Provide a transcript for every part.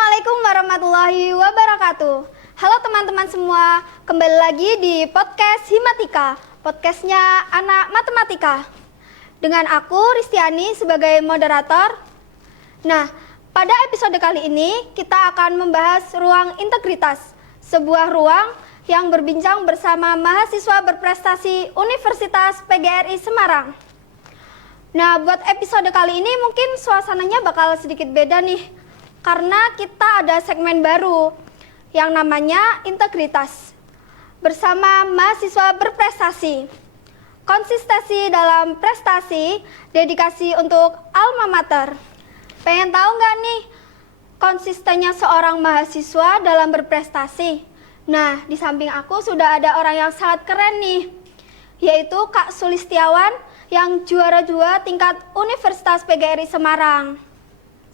Assalamualaikum warahmatullahi wabarakatuh. Halo teman-teman semua, kembali lagi di podcast Himatika, podcastnya anak matematika. Dengan aku Ristiani sebagai moderator. Nah, pada episode kali ini kita akan membahas ruang integritas, sebuah ruang yang berbincang bersama mahasiswa berprestasi Universitas PGRI Semarang. Nah, buat episode kali ini mungkin suasananya bakal sedikit beda nih, karena kita ada segmen baru yang namanya integritas bersama mahasiswa berprestasi. Konsistensi dalam prestasi, dedikasi untuk alma mater. Pengen tahu nggak nih konsistennya seorang mahasiswa dalam berprestasi? Nah, di samping aku sudah ada orang yang sangat keren nih, yaitu Kak Sulistiawan yang juara 2 tingkat Universitas PGRI Semarang.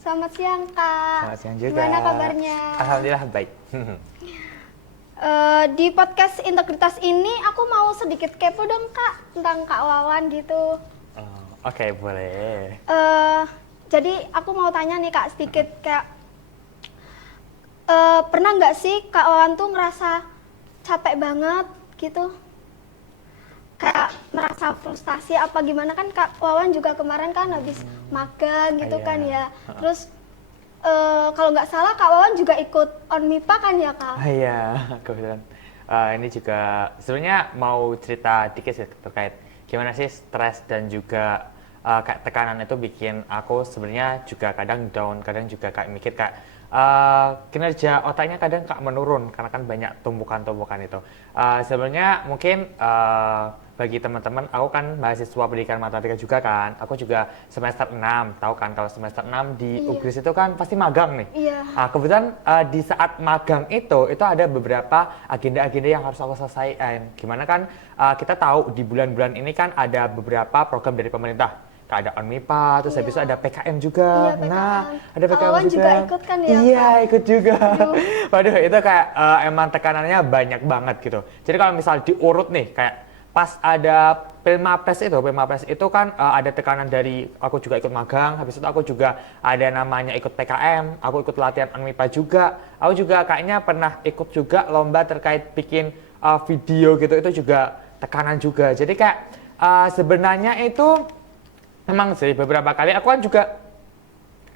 Selamat siang, Kak. Selamat siang juga. Gimana kabarnya? Alhamdulillah baik. Di podcast integritas ini aku mau sedikit kepo dong, Kak, tentang Kak Wawan gitu. Oke, boleh. Jadi aku mau tanya nih, Kak, sedikit kayak pernah nggak sih Kak Wawan tuh ngerasa capek banget gitu? Kayak merasa frustasi apa gimana, kan Kak Wawan juga kemarin kan habis magang gitu kan ya. Terus kalau nggak salah Kak Wawan juga ikut ONMIPA kan ya, Kak? Iya, kebetulan. Ini juga sebenarnya mau cerita dikit sih terkait gimana sih stres dan juga kayak tekanan itu bikin aku sebenarnya juga kadang down, kadang juga kayak mikir kayak kinerja otaknya kadang kak menurun karena kan banyak tumpukan-tumpukan itu. Sebenarnya mungkin bagi teman-teman, aku kan mahasiswa pendidikan matematika juga kan. Aku juga semester 6, tahu kan kalau semester 6 di UGRIS itu kan pasti magang nih. Iya. Kebetulan di saat magang itu ada beberapa agenda-agenda yang harus aku selesaikan. Gimana kan kita tahu di bulan-bulan ini kan ada beberapa program dari pemerintah. Ada ONMIPA, terus habis itu ada PKM juga. Iya, PKM. Nah, ada PKM Wawan juga. ikut kan ya? Iya, Kak? ikut juga. Waduh, itu kayak emang tekanannya banyak banget gitu. Jadi kalau misal diurut nih, kayak pas ada Pilmapres itu kan ada tekanan dari aku juga ikut magang, habis itu aku juga ada namanya ikut PKM, aku ikut latihan ONMIPA juga. Aku juga kayaknya pernah ikut juga lomba terkait bikin video gitu, itu juga tekanan juga. Jadi kayak sebenarnya itu memang sih beberapa kali aku kan juga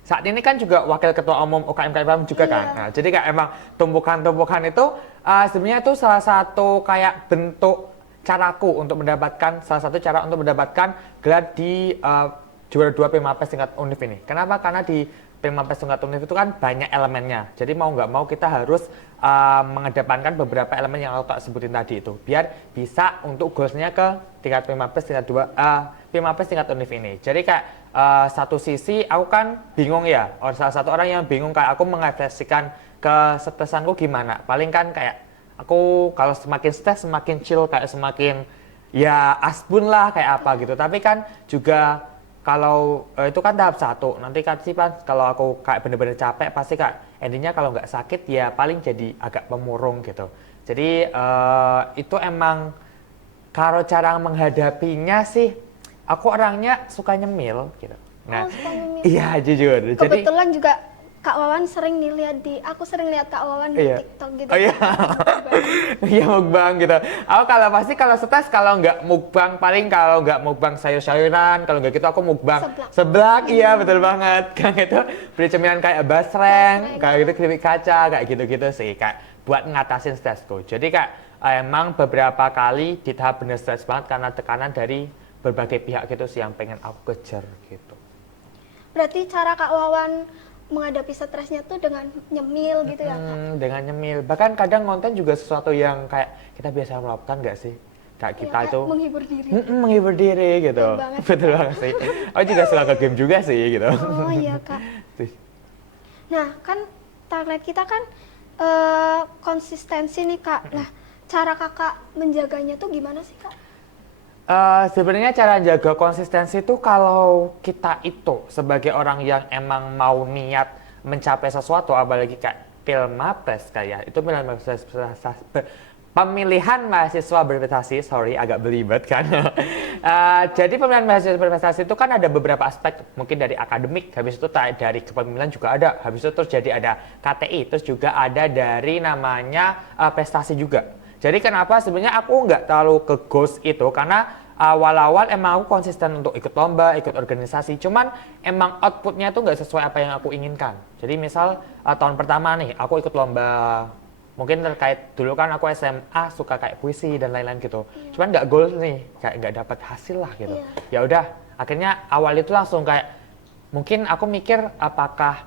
saat ini kan juga wakil ketua umum UKM KIPM juga kan. Nah, jadi kayak emang tumpukan-tumpukan itu sebenarnya itu salah satu kayak bentuk caraku untuk mendapatkan gelar di juara 2 Pilmapres tingkat univ ini. Kenapa? Karena di Pilmapres tingkat univ itu kan banyak elemennya. Jadi mau nggak mau kita harus mengedepankan beberapa elemen yang aku tak sebutin tadi itu, biar bisa untuk goalsnya ke tingkat Pilmapres tingkat 2 Pilmapres tingkat univ ini. Jadi kayak satu sisi aku kan bingung ya, salah satu orang yang bingung kayak aku mengekspresikan kesetresanku gimana. Paling kan kayak aku kalau semakin stres semakin chill, kayak semakin ya asbun lah kayak apa gitu. Tapi kan juga kalau itu kan tahap 1, nanti kan sih kalau aku kayak bener-bener capek pasti kak endingnya kalau nggak sakit ya paling jadi agak pemurung gitu. Jadi itu emang kalau cara menghadapinya sih aku orangnya suka nyemil gitu. Nah, Suka nyemil. iya jujur. Kebetulan juga Kak Wawan sering nih aku sering lihat Kak Wawan di TikTok gitu. Oh iya. Iya mukbang gitu. Aku kalau stres kalau nggak mukbang paling kalau nggak mukbang sayur-sayuran, kalau nggak gitu aku mukbang seblak. Iya betul banget. Kayak gitu beli cemilan kayak basreng, kayak gitu keripik kaca, kayak gitu-gitu sih kayak buat ngatasin stresku. Jadi kayak emang beberapa kali di tahap bener stres banget karena tekanan dari berbagai pihak gitu sih yang pengen aku kejar gitu. Berarti cara Kak Wawan menghadapi stresnya tuh dengan nyemil gitu ya, Kak? Dengan nyemil. Bahkan kadang konten juga sesuatu yang kayak kita biasa melakukan nggak sih? Kayak kita kayak itu menghibur diri. menghibur diri gitu. Betul banget sih. Aku juga suka ke game juga sih gitu. Oh iya, Kak. Nah, kan target kita kan konsistensi nih, Kak. Nah, cara Kakak menjaganya tuh gimana sih, Kak? Sebenarnya cara jaga konsistensi itu kalau kita itu sebagai orang yang emang mau niat mencapai sesuatu, apalagi kayak Pilmapres kayak itu pemilihan mahasiswa berprestasi, sorry agak belibet kan. Jadi pemilihan mahasiswa berprestasi itu kan ada beberapa aspek, mungkin dari akademik, habis itu dari kepemimpinan juga ada, habis itu terus jadi ada KTI, terus juga ada dari namanya prestasi juga. Jadi kenapa sebenarnya aku nggak terlalu ke goals itu, karena awal-awal emang aku konsisten untuk ikut lomba, ikut organisasi, cuman emang outputnya tuh nggak sesuai apa yang aku inginkan. Jadi misal tahun pertama nih, aku ikut lomba, mungkin terkait dulu kan aku SMA suka kayak puisi dan lain-lain gitu. Cuman nggak goal nih, kayak nggak dapat hasil lah gitu. Ya udah, akhirnya awal itu langsung kayak, mungkin aku mikir apakah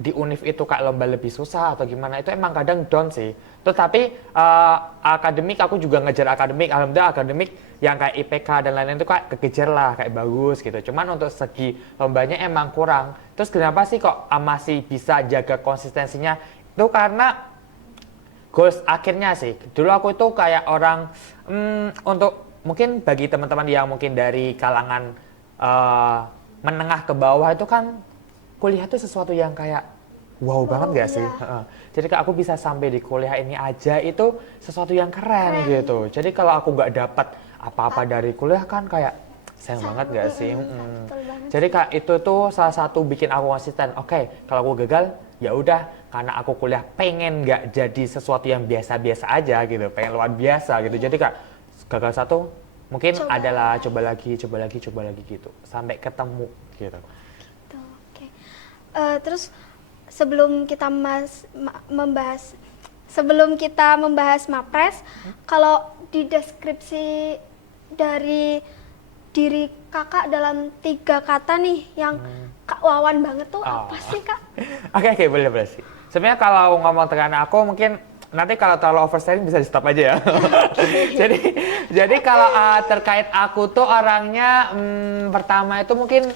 di univ itu kayak lomba lebih susah atau gimana, itu emang kadang down sih. Tetapi akademik aku juga ngejar akademik, alhamdulillah akademik yang kayak IPK dan lain-lain itu kayak kekejar lah, kayak bagus gitu. Cuman untuk segi lombanya emang kurang. Terus kenapa sih kok masih bisa jaga konsistensinya? Itu karena goals akhirnya sih. Dulu aku itu kayak orang, untuk mungkin bagi teman-teman yang mungkin dari kalangan menengah ke bawah itu kan kuliah itu sesuatu yang kayak wow banget gak sih? Jadi kalau aku bisa sampai di kuliah ini aja itu sesuatu yang keren gitu. Jadi kalau aku nggak dapat apa-apa dari kuliah kan kayak sayang banget gak sih? Jadi kak itu tuh salah satu bikin aku konsisten. Oke, kalau aku gagal ya udah, karena aku kuliah pengen nggak jadi sesuatu yang biasa-biasa aja gitu, pengen luar biasa gitu. Jadi kak gagal satu mungkin adalah coba lagi gitu sampai ketemu gitu. Terus sebelum kita membahas Mapres, kalau di deskripsi dari diri kakak dalam 3 kata nih yang Kak Wawan banget tuh apa sih kak? Oke, boleh sih. Sebenarnya kalau ngomong tekanan aku mungkin nanti kalau terlalu oversharing bisa di stop aja ya. jadi kalau terkait aku tuh orangnya pertama itu mungkin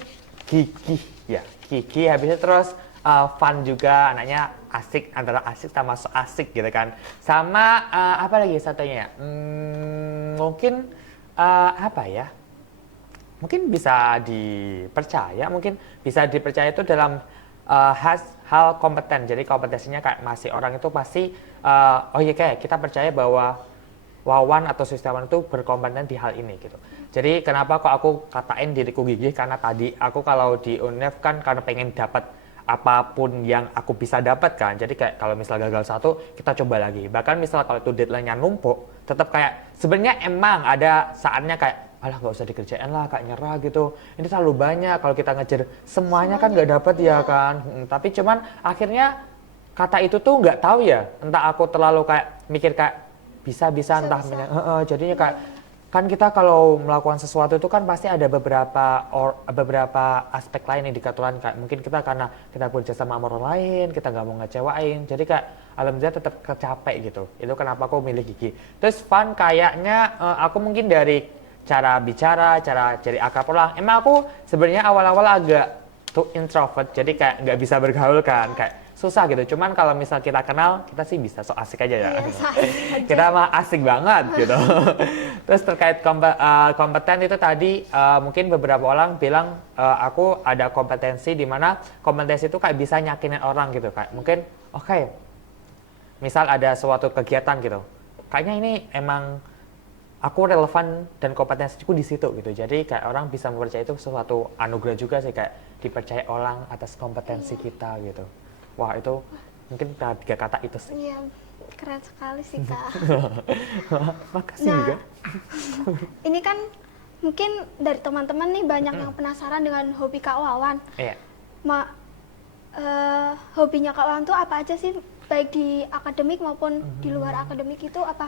gigih ya. Kiki, habisnya terus fun juga, anaknya asik, antara asik sama so asik gitu kan. Sama apa lagi satunya? Mungkin apa ya? Mungkin bisa dipercaya, itu dalam hal kompeten. Jadi kompetensinya kayak masih orang itu pasti, oh iya kayak kita percaya bahwa Wawan atau Sulistiawan itu berkompeten di hal ini gitu. Jadi kenapa kok aku katain diriku gigih, karena tadi aku kalau di UNEF kan karena pengen dapat apapun yang aku bisa dapat kan. Jadi kayak kalau misal gagal satu, kita coba lagi. Bahkan misal kalau itu deadline-nya numpuk, tetap kayak sebenarnya emang ada saatnya kayak alah nggak usah dikerjain lah, kayak nyerah gitu. Ini terlalu banyak kalau kita ngejar semuanya kan nggak dapat ya kan. Tapi cuman akhirnya kata itu tuh nggak tahu ya, entah aku terlalu kayak mikir kayak bisa entah jadinya kayak kan kita kalau melakukan sesuatu itu kan pasti ada beberapa aspek lain yang dikatakan, kayak mungkin kita karena kita bekerja sama orang lain, kita nggak mau ngecewain, jadi kayak alhamdulillah tetap kecapek gitu. Itu kenapa aku milih gigi. Terus fun kayaknya aku mungkin dari cara bicara, cara jadi akrab orang, emang aku sebenarnya awal-awal agak tuh introvert, jadi kayak nggak bisa bergaul kan, kayak susah gitu. Cuman kalau misal kita kenal, kita sih bisa so asik aja ya. Kita mah asik banget gitu. Terus terkait kompeten itu tadi, mungkin beberapa orang bilang aku ada kompetensi di mana kompetensi itu kayak bisa nyakinin orang gitu, kayak mungkin oke, misal ada suatu kegiatan gitu, kayaknya ini emang aku relevan dan kompetensiku di situ gitu. Jadi kayak orang bisa mempercayai itu sesuatu anugerah juga sih, kayak dipercaya orang atas kompetensi kita gitu. Wah itu mungkin 3 kata itu sih. Iya, keren sekali sih kak. Makasih juga. Ini kan mungkin dari teman-teman nih banyak yang penasaran dengan hobi Kak Wawan. Iya. Hobinya Kak Wawan tuh apa aja sih? Baik di akademik maupun di luar akademik itu apa?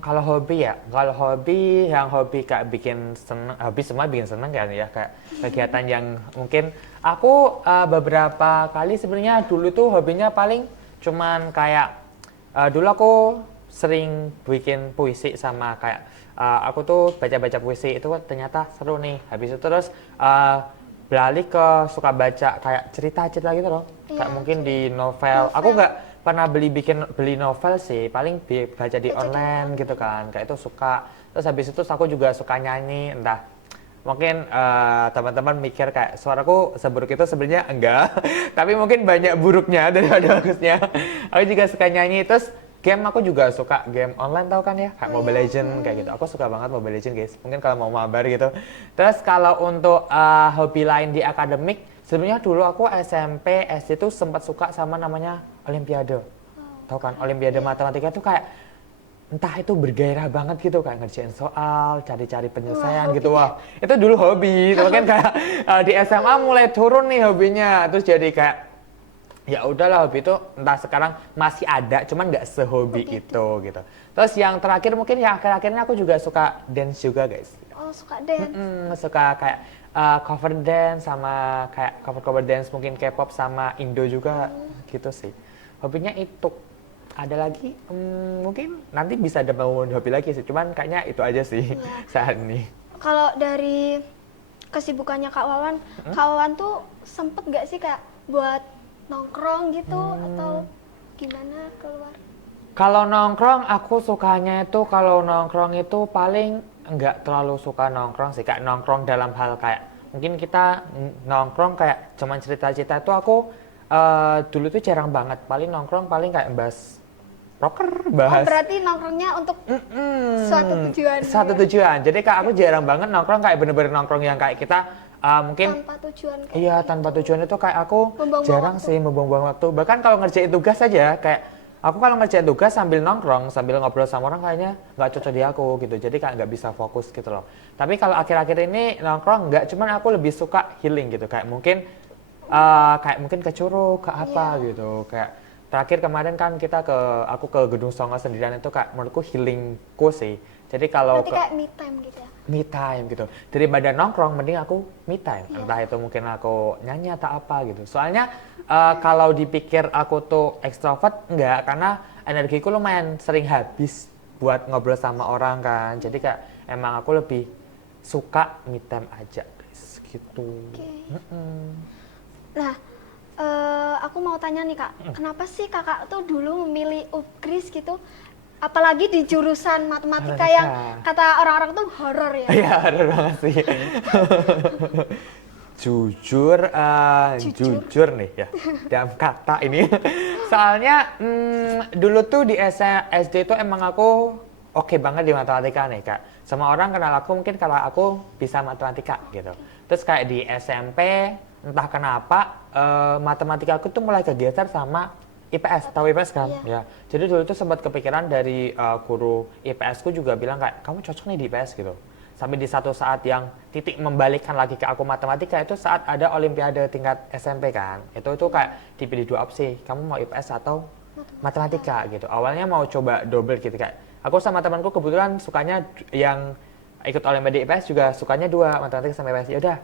Kalau hobi ya, yang hobi kayak bikin seneng, hobi semua bikin seneng kan ya, kayak kegiatan yang mungkin aku beberapa kali sebenarnya dulu tuh hobinya paling cuman kayak dulu aku sering bikin puisi sama kayak aku tuh baca-baca puisi itu ternyata seru nih, habis itu terus beralih ke suka baca kayak cerita-cerita gitu loh, kayak mungkin di novel. Aku nggak pernah beli novel sih, paling baca di online gitu kan, kayak itu suka. Terus habis itu aku juga suka nyanyi, entah mungkin teman-teman mikir kayak suaraku seburuk itu, sebenarnya enggak tapi mungkin banyak buruknya daripada bagusnya. Aku juga suka nyanyi. Terus Game aku juga suka game online tau kan ya, kayak Oh, Mobile iya. Legends kayak gitu. Aku suka banget Mobile Legends guys. Mungkin kalau mau mabar gitu. Terus kalau untuk hobi lain di akademik, sebenarnya dulu aku SMP, SD tuh sempat suka sama namanya Olimpiade. Tahu kan? Olimpiade matematika tuh kayak entah itu bergairah banget gitu kayak ngerjain soal, cari-cari penyelesaian Wah, gitu. Wah, itu dulu hobi. Mungkin kayak di SMA mulai turun nih hobinya. Terus jadi kayak ya udahlah, hobi itu entah sekarang masih ada cuman nggak sehobi Hobi itu gitu. Terus yang terakhir mungkin ya akhir-akhirnya aku juga suka dance juga guys. Oh, suka dance. Suka kayak cover dance sama kayak cover dance mungkin K-pop sama Indo juga gitu sih. Hobinya itu. Ada lagi mungkin nanti bisa ada mau hobi lagi sih, cuman kayaknya itu aja sih saat ini. Kalau dari kesibukannya Kak Wawan, Kak Wawan tuh sempet nggak sih kayak buat nongkrong gitu atau gimana keluar? Kalau nongkrong, aku sukanya itu kalau nongkrong itu paling nggak terlalu suka nongkrong sih. Kayak nongkrong dalam hal kayak mungkin kita nongkrong kayak cuman cerita-cerita itu aku dulu tuh jarang banget. Paling nongkrong paling kayak bahas rocker, Oh, bahas berarti nongkrongnya untuk suatu tujuan. satu tujuan. Jadi kak aku jarang banget nongkrong kayak bener-bener nongkrong yang kayak kita mungkin tanpa tujuan kayak iya tanpa tujuan itu kayak aku Membuang-buang jarang waktu. sih membuang-buang waktu. Bahkan kalau ngerjain tugas aja kayak aku kalau ngerjain tugas sambil nongkrong sambil ngobrol sama orang kayaknya nggak cocok di aku gitu. Jadi kayak nggak bisa fokus gitu loh. Tapi kalau akhir-akhir ini nongkrong nggak, cuman aku lebih suka healing gitu. Kayak mungkin ke Curug, ke apa gitu. Kayak terakhir kemarin kan aku ke Gedung Songo sendirian itu kayak menurutku healingku sih. Jadi kalau Berarti kayak me time gitu ya. me time gitu. Daripada nongkrong mending aku me time. Entah itu mungkin aku nyanyi atau apa gitu. Soalnya kalau dipikir aku tuh extrovert enggak, karena energiku lumayan sering habis buat ngobrol sama orang kan. Jadi kayak emang aku lebih suka me time aja guys gitu. Oke. Nah, aku mau tanya nih Kak, kenapa sih Kakak tuh dulu memilih UPGRIS gitu? Apalagi di jurusan matematika yang kata orang-orang tuh horor ya. Iya, bener banget sih. Jujur nih ya, dalam kata ini. Soalnya dulu tuh di SD itu emang aku oke banget di matematika nih kak. Sama orang kenal aku mungkin kalau aku bisa matematika gitu. Terus kayak di SMP entah kenapa matematika aku tuh mulai kegeser sama IPS, tahu IPS kan? Iya. Ya. Jadi dulu tuh sempat kepikiran dari guru IPS ku juga bilang kayak kamu cocok nih di IPS gitu. Sampai di satu saat yang titik membalikkan lagi ke aku matematika itu saat ada olimpiade tingkat SMP kan. Itu tuh kayak dipilih dua opsi, kamu mau IPS atau matematika gitu. Awalnya mau coba double gitu kayak. Aku sama temanku kebetulan sukanya yang ikut olimpiade IPS juga sukanya dua, matematika sama IPS. Ya udah,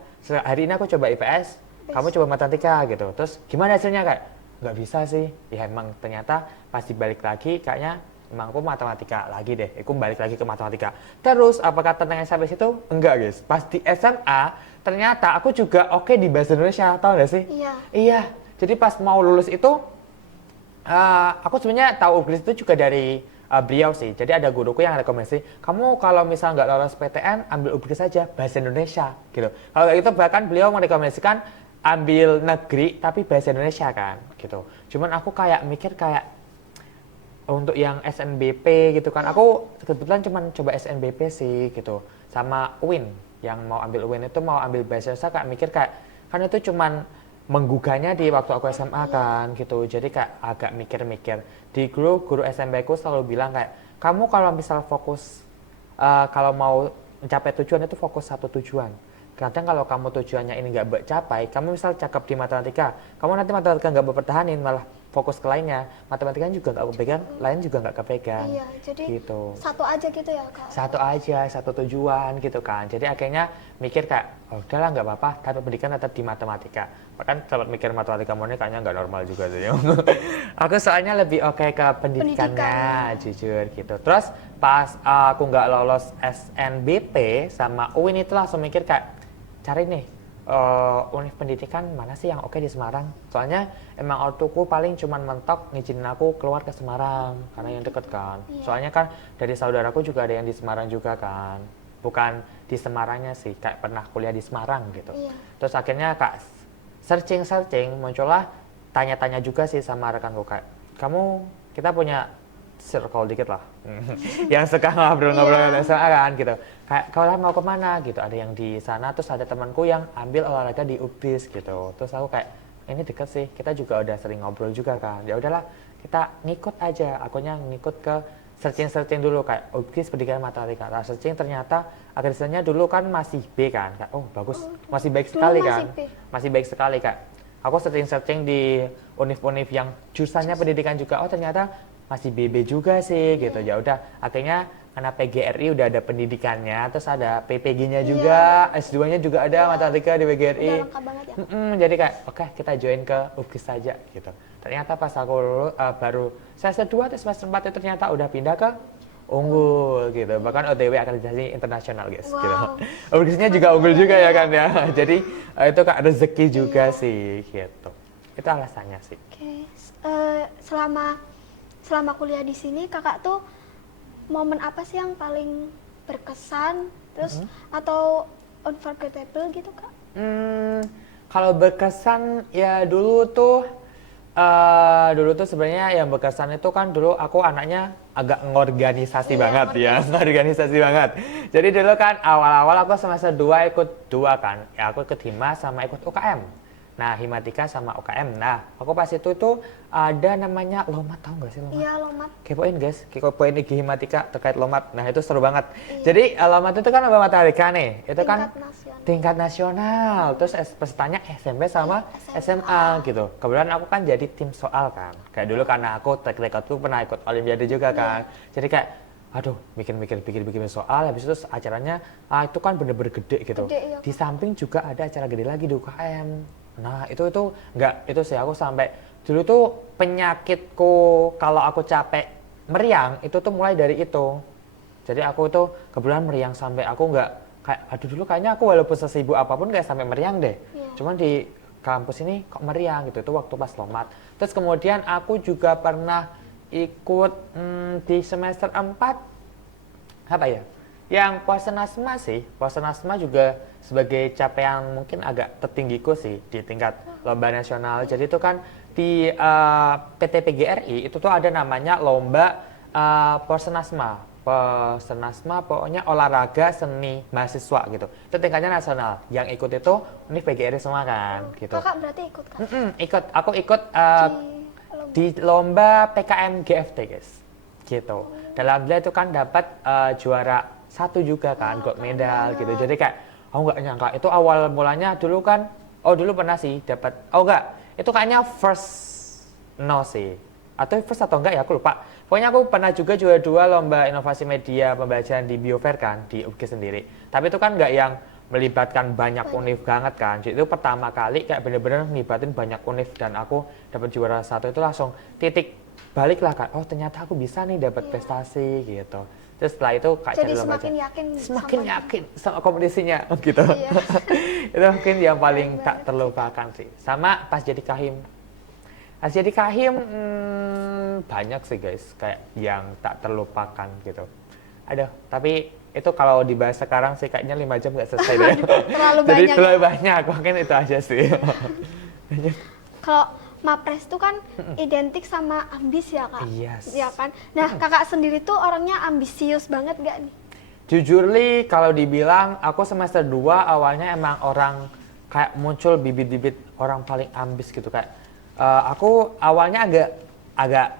hari ini aku coba IPS, kamu coba matematika gitu. Terus gimana hasilnya kayak? Nggak bisa sih. Ya emang ternyata pas dibalik lagi kayaknya emang aku matematika lagi deh. Aku balik lagi ke matematika. Terus apakah tentang sampai situ? Enggak guys. Pas di SMA ternyata aku juga oke di bahasa Indonesia. Tahu nggak sih? Iya. Iya. Jadi pas mau lulus itu aku sebenarnya tahu UPGRIS itu juga dari beliau sih. Jadi ada guruku yang rekomendasi, kamu kalau misal nggak lolos PTN, ambil UPGRIS saja bahasa Indonesia gitu. Kalau kayak gitu bahkan beliau merekomendasikan ambil negeri tapi bahasa Indonesia kan gitu. Cuman aku kayak mikir kayak untuk yang SNBP gitu kan, aku kebetulan cuman coba SNBP sih gitu. Sama UIN, yang mau ambil UIN itu mau ambil bahasa Indonesia kayak mikir kayak kan itu cuman menggugahnya di waktu aku SMA kan gitu. Jadi kayak agak mikir-mikir. Di guru SMP ku selalu bilang kayak kamu kalau misal fokus kalau mau mencapai tujuan itu fokus satu tujuan. Kadang kalau kamu tujuannya ini nggak bercapai, kamu misal cakep di matematika, kamu nanti matematika nggak berpertahanin, malah fokus ke lainnya, matematika juga nggak kepegang, lain juga nggak kepegang. Iya, jadi gitu. satu aja gitu ya Kak. Satu aja, satu tujuan gitu kan. Jadi akhirnya mikir kayak, oh udahlah nggak apa-apa, tapi pendidikan tetap di matematika. Bahkan sempat mikir matematika murni kayaknya nggak normal juga sih. Aku soalnya lebih oke ke pendidikannya, jujur gitu. Terus pas aku nggak lolos SNBP sama UIN itu langsung mikir kayak, cari nih univ pendidikan mana sih yang oke di Semarang. Soalnya emang ortuku paling cuman mentok ngizinin aku keluar ke Semarang karena yang deket kan. Soalnya kan dari saudaraku juga ada yang di Semarang juga kan. Bukan di Semarangnya sih, kayak pernah kuliah di Semarang gitu. Terus akhirnya kak searching muncullah tanya-tanya juga sih sama rekanku kayak, kita punya circle dikit lah. Yang suka ngobrol-ngobrol SMA kan gitu. Kayak kalian mau kemana gitu, ada yang di sana, terus ada temanku yang ambil olahraga di UBIS gitu. Terus aku kayak, ini deket sih, kita juga udah sering ngobrol juga kan. Ya udahlah, kita ngikut aja. Akunya ngikut ke searching dulu kayak UBIS pendidikan matematika. Nah, searching ternyata agresinya dulu kan masih B kan. Kayak, oh bagus, masih baik sekali kan. Masih baik sekali kak. Aku searching di univ-univ yang jurusannya pendidikan juga. Oh ternyata masih BB juga sih gitu. Ya udah, akhirnya karena PGRI udah ada pendidikannya, terus ada PPG-nya juga, S2-nya juga ada matematika di PGRI. Udah lengkap banget ya. Jadi kayak oke, kita join ke UBIS saja gitu. Ternyata pas aku baru semester 2 atau semester 4 itu ternyata udah pindah ke Unggul gitu. Bahkan OTW akreditasi internasional guys gitu. UBIS-nya juga unggul juga ya kan ya. Jadi itu kayak rezeki juga sih gitu. Itu alasannya sih. Oke. Selama kuliah di sini kakak tuh momen apa sih yang paling berkesan terus atau unforgettable gitu kak? Kalau berkesan ya dulu tuh sebenarnya yang berkesan itu kan dulu aku anaknya agak ngorganisasi banget ya, ngorganisasi banget. Jadi dulu kan awal-awal aku semester 2 ikut 2 kan, ya aku ikut Hima sama ikut UKM. Nah, Himatika sama UKM. Nah, aku pas itu tuh ada namanya Lomat, tahu nggak sih Lomat? Iya, Lomat. Kepoin guys, kepoin IG Himatika terkait Lomat. Nah, itu seru banget. Jadi Lomat itu kan lomba matematika nih. Itu kan tingkat nasional. Terus pesertanya SMP sama SMA gitu. Kebetulan aku kan jadi tim soal kan. Kayak dulu karena aku track recordku pernah ikut Olimpiade juga kan. Jadi kayak aduh, pikir soal, habis itu acaranya itu kan bener-bener gede gitu. Gede, iya. Di samping juga ada acara gede lagi di UKM. Nah, itu enggak, itu sih aku sampai dulu tuh penyakitku kalau aku capek meriang itu tuh mulai dari itu. Jadi aku tuh kebetulan meriang sampai aku enggak kayak aduh dulu kayaknya aku walaupun sesibuk apapun kayak sampai meriang deh. Cuman di kampus ini kok meriang gitu, itu waktu pas Lomat. Terus kemudian aku juga pernah ikut di semester 4 apa ya? Yang Posenasma sih, Posenasma juga sebagai capaian mungkin agak tertinggiku sih di tingkat lomba nasional. Jadi itu kan di PTPGRI itu tuh ada namanya lomba Posenasma. Posenasma pokoknya olahraga seni mahasiswa gitu. Itu tingkatnya nasional. Yang ikut itu Univ PGRI semua kan gitu. Kakak berarti ikut kan? Aku ikut di lomba PKM GFT guys. Gitu. Dalam itu kan dapat juara 1 juga kan, gold medal gitu. Jadi kayak aku nggak nyangka itu awal mulanya dulu kan, dulu pernah sih dapat, itu kayaknya first sih, atau first atau enggak ya aku lupa. Pokoknya aku pernah juga juara 2 lomba inovasi media pembelajaran di Biofair kan di UGI sendiri. Tapi itu kan nggak yang melibatkan banyak univ banget kan. Jadi itu pertama kali kayak bener-bener ngelibatin banyak univ dan aku dapat juara 1 itu langsung titik balik lah kan. Oh ternyata aku bisa nih dapat prestasi gitu. Terus setelah itu Kak jadi cari semakin yakin sama kompetisinya gitu. Itu mungkin yang paling tak terlupakan sih. Sama pas jadi Kahim. Pas jadi Kahim banyak sih guys kayak yang tak terlupakan gitu. Aduh, tapi itu kalau dibahas sekarang sih kayaknya 5 jam nggak selesai deh. Terlalu banyak, mungkin itu aja sih. Kalau Mapres itu kan identik sama ambis ya kak? Yes. Ya kan? Nah kakak sendiri tuh orangnya ambisius banget gak nih? Jujur li kalau dibilang aku semester 2 awalnya emang orang kayak muncul bibit-bibit orang paling ambis gitu kayak aku awalnya agak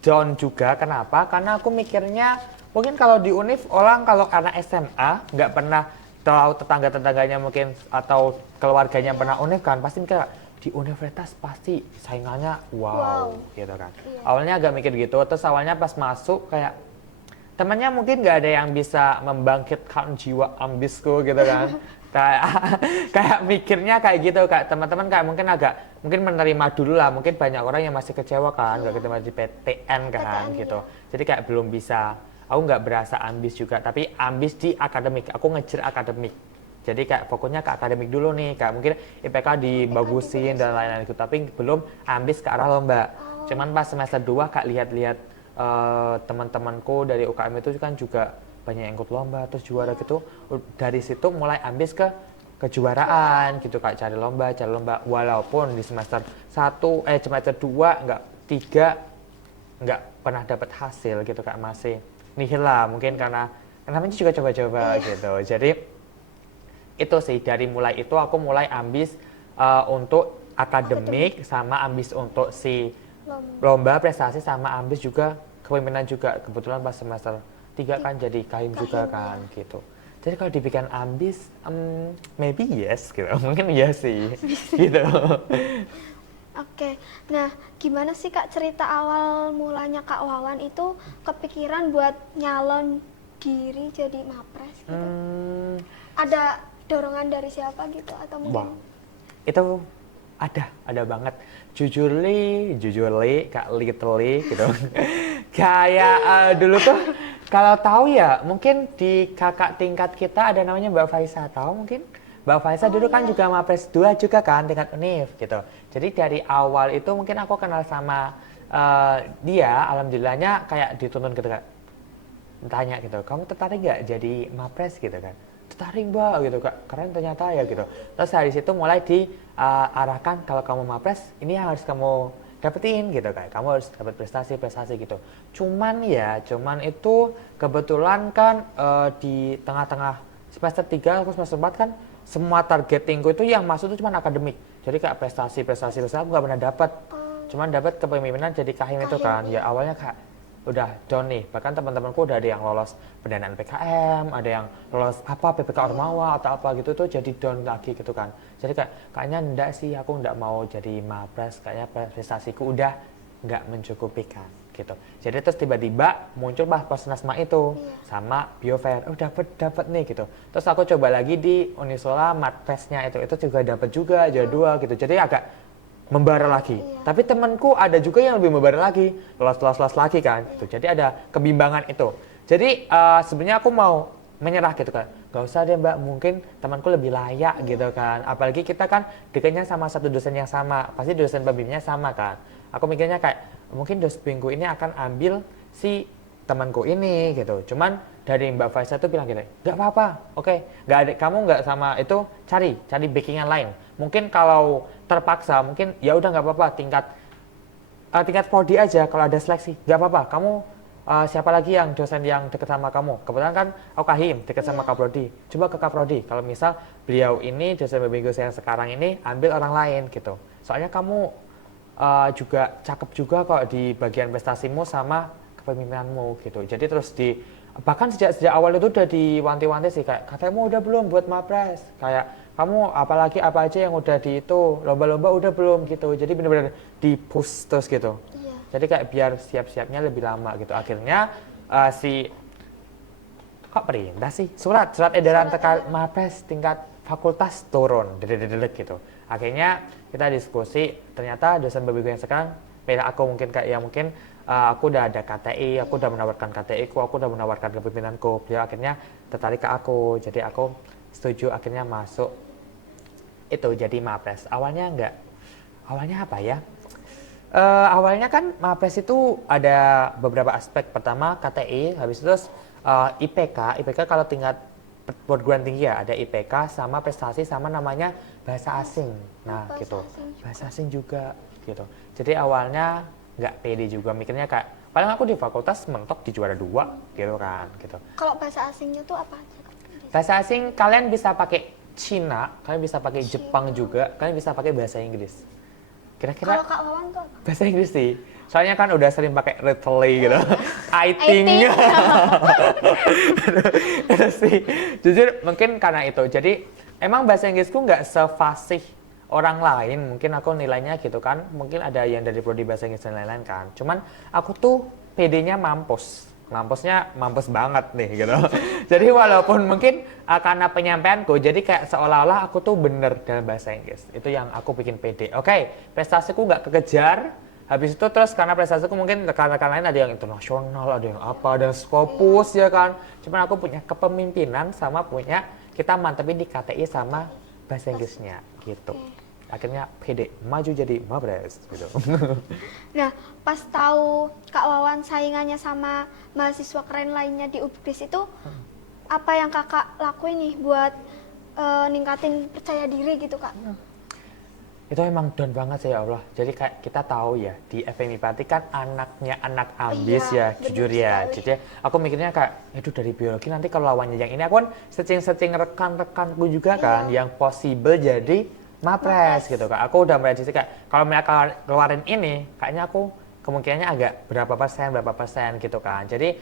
down juga. Kenapa? Karena aku mikirnya mungkin kalau di univ orang kalau karena SMA nggak pernah tahu tetangga-tetangganya mungkin atau keluarganya pernah univ kan pasti mikir di universitas pasti saingannya wow. Gitu kan. Awalnya agak mikir gitu, terus awalnya pas masuk kayak temannya mungkin nggak ada yang bisa membangkitkan jiwa ambisku gitu kan. kayak mikirnya kayak gitu, kayak teman-teman kayak mungkin menerima dulu lah, mungkin banyak orang yang masih kecewa kan nggak keterima di PTN kan gitu. Jadi kayak belum bisa, aku nggak berasa ambis juga, tapi ambis di akademik, aku ngejar akademik. Jadi kayak fokusnya ke akademik dulu nih, kayak mungkin IPK dibagusin dan lain-lain itu, tapi belum ambis ke arah lomba. Cuman pas semester 2 kak lihat-lihat teman-temanku dari UKM itu kan juga banyak yang ikut lomba terus juara gitu. Dari situ mulai ambis ke kejuaraan gitu, kak cari lomba. Walaupun di semester 1 semester 2 enggak 3 nggak pernah dapat hasil gitu Kak, masih nihil lah mungkin karena namanya juga coba-coba gitu. Jadi itu sih dari mulai itu aku mulai ambis untuk akademik sama ambis untuk si lomba prestasi sama ambis juga kepemimpinan juga. Kebetulan pas semester 3 kan jadi kahim juga kan gitu. Jadi kalau dibikin ambis, maybe yes gitu, mungkin iya sih gitu. Oke, nah gimana sih Kak cerita awal mulanya Kak Wawan itu kepikiran buat nyalon diri jadi mapres gitu? Ada dorongan dari siapa gitu atau mungkin? Wow, itu ada banget. Jujur li, Kak literally gitu. Kayak dulu tuh kalau tahu ya, mungkin di kakak tingkat kita ada namanya Mbak Faisa, tahu mungkin? Mbak Faisa dulu kan juga Mapres 2 juga kan tingkat univ gitu. Jadi dari awal itu mungkin aku kenal sama dia, alhamdulillahnya kayak dituntun gitu Kak. Tanya gitu, kamu tertarik gak jadi Mapres gitu kan? Tertarik Mbak gitu Kak, keren ternyata ya gitu. Terus dari situ mulai diarahkan kalau kamu Mapres, ini yang harus kamu dapetin gitu kayak kamu harus dapat prestasi gitu. Cuman itu kebetulan kan di tengah-tengah semester 3 atau semester 4 kan semua targetingku itu yang masuk itu cuma akademik. Jadi kayak prestasi aku nggak pernah dapat. Cuman dapat kepemimpinan jadi kahim itu kan. Ya awalnya Kak udah down nih. Bahkan teman-temanku udah ada yang lolos pendanaan PKM, ada yang lolos PPK Ormawa atau apa gitu tuh jadi down lagi gitu kan. Jadi kayaknya enggak sih, aku enggak mau jadi Mapres, kayaknya prestasiku udah enggak mencukupi kan gitu. Jadi terus tiba-tiba muncul Posnasma itu sama Biofair. Oh dapat nih gitu. Terus aku coba lagi di Unisola Matpesnya itu juga dapat juga jadwal gitu. Jadi agak membara lagi. Tapi temanku ada juga yang lebih membara lagi, lolos lagi kan. Gitu. Jadi ada kebimbangan itu. Jadi sebenarnya aku mau menyerah gitu kan. Gak usah deh Mbak, mungkin temanku lebih layak gitu kan. Apalagi kita kan dekatnya sama satu dosen yang sama, pasti dosen pembimbingnya sama kan. Aku mikirnya kayak mungkin dosenku ini akan ambil si temanku ini gitu. Cuman dari Mbak Faisa tuh bilang gitu, nggak apa-apa, oke, nggak ada, kamu nggak sama itu cari backingan lain. Mungkin kalau terpaksa, mungkin ya udah nggak apa-apa, tingkat prodi aja kalau ada seleksi, nggak apa-apa. Kamu siapa lagi yang dosen yang dekat sama kamu? Kebetulan kan aku kahim dekat sama Kaprodi. Coba ke Kaprodi. Kalau misal beliau ini dosen pembimbing saya sekarang ini ambil orang lain gitu. Soalnya kamu juga cakep juga kok di bagian prestasimu sama kepemimpinanmu gitu. Jadi terus bahkan sejak awal itu udah diwanti-wanti sih kayak katanya udah belum buat Mapres, kayak kamu apalagi apa aja yang udah di itu lomba-lomba udah belum gitu. Jadi benar-benar di push terus gitu. Jadi kayak biar siap-siapnya lebih lama gitu. Akhirnya kok perintah sih surat edaran Mapres tingkat fakultas turun gitu. Akhirnya kita diskusi, ternyata dosen pembimbing yang sekarang beda aku mungkin kayak ya mungkin aku udah ada KTI, aku udah menawarkan KTI ku, aku udah menawarkan kepemimpinanku. Beliau akhirnya tertarik ke aku, jadi aku setuju akhirnya masuk itu jadi Mapres. Awalnya apa ya? Awalnya kan Mapres itu ada beberapa aspek. Pertama KTI, habis itu terus IPK kalau tingkat perguruan tinggi ya ada IPK sama prestasi sama namanya bahasa asing. Nah gitu, bahasa asing juga gitu. Jadi awalnya nggak pede juga mikirnya kayak paling aku di fakultas mentok di juara 2 gitu kan gitu. Kalau bahasa asingnya tuh apa aja? Bahasa asing kalian bisa pakai Cina, kalian bisa pakai Jepang juga, kalian bisa pakai bahasa Inggris. Kira-kira kalau Kak Wawan tuh apa? Bahasa Inggris sih. Soalnya kan udah sering pakai retly gitu. I think. Itu sih. Jujur mungkin karena itu. Jadi emang bahasa Inggrisku nggak sefasih orang lain. Mungkin aku nilainya gitu kan. Mungkin ada yang dari prodi bahasa Inggris dan lain-lain kan. Cuman aku tuh PD-nya mampus. Mampusnya mampus banget nih gitu. Jadi walaupun mungkin karena penyampaianku, jadi kayak seolah-olah aku tuh bener dalam bahasa Inggris. Itu yang aku bikin pede. Oke, prestasiku nggak kekejar. Habis itu terus karena prestasiku mungkin rekan-rekan lain ada yang internasional, ada yang apa, ada Scopus ya kan. Cuman aku punya kepemimpinan sama punya kita mantepin di KTI sama bahasa Inggrisnya gitu. Akhirnya pede maju jadi Mapres gitu. Nah, pas tahu Kak Wawan saingannya sama mahasiswa keren lainnya di UPGRIS itu apa yang Kakak lakuin nih buat ningkatin percaya diri gitu Kak? Itu emang down banget sih ya Allah. Jadi kayak kita tahu ya di FMI Pati kan anaknya anak ambis Iya, ya, jujur ya. sekali. Jadi aku mikirnya kayak itu dari biologi nanti kalau lawannya yang ini aku kan searching rekan-rekanku juga kan yang possible jadi mapres gitu kan. Aku udah prediksi kayak kalau mereka keluarin ini kayaknya aku kemungkinannya agak berapa persen gitu kan. Jadi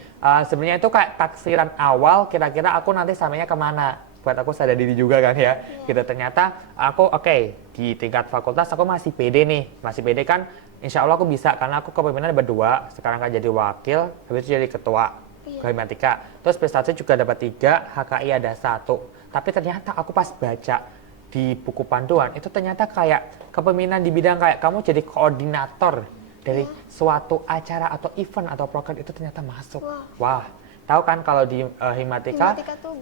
sebenarnya itu kayak taksiran awal kira-kira aku nanti samanya kemana. Buat aku sadar diri juga kan ya, gitu. Ternyata aku oke, di tingkat fakultas aku masih pede nih, masih pede kan, insya Allah aku bisa karena aku kepemimpinan dapat 2, sekarang kan jadi wakil, habis itu jadi ketua Himatika, terus prestasi juga dapat 3, HKI ada 1. Tapi ternyata aku pas baca di buku panduan itu ternyata kayak kepemimpinan di bidang kayak kamu jadi koordinator dari suatu acara atau event atau program itu ternyata masuk. Wah, tahu kan kalau di Himatika tuh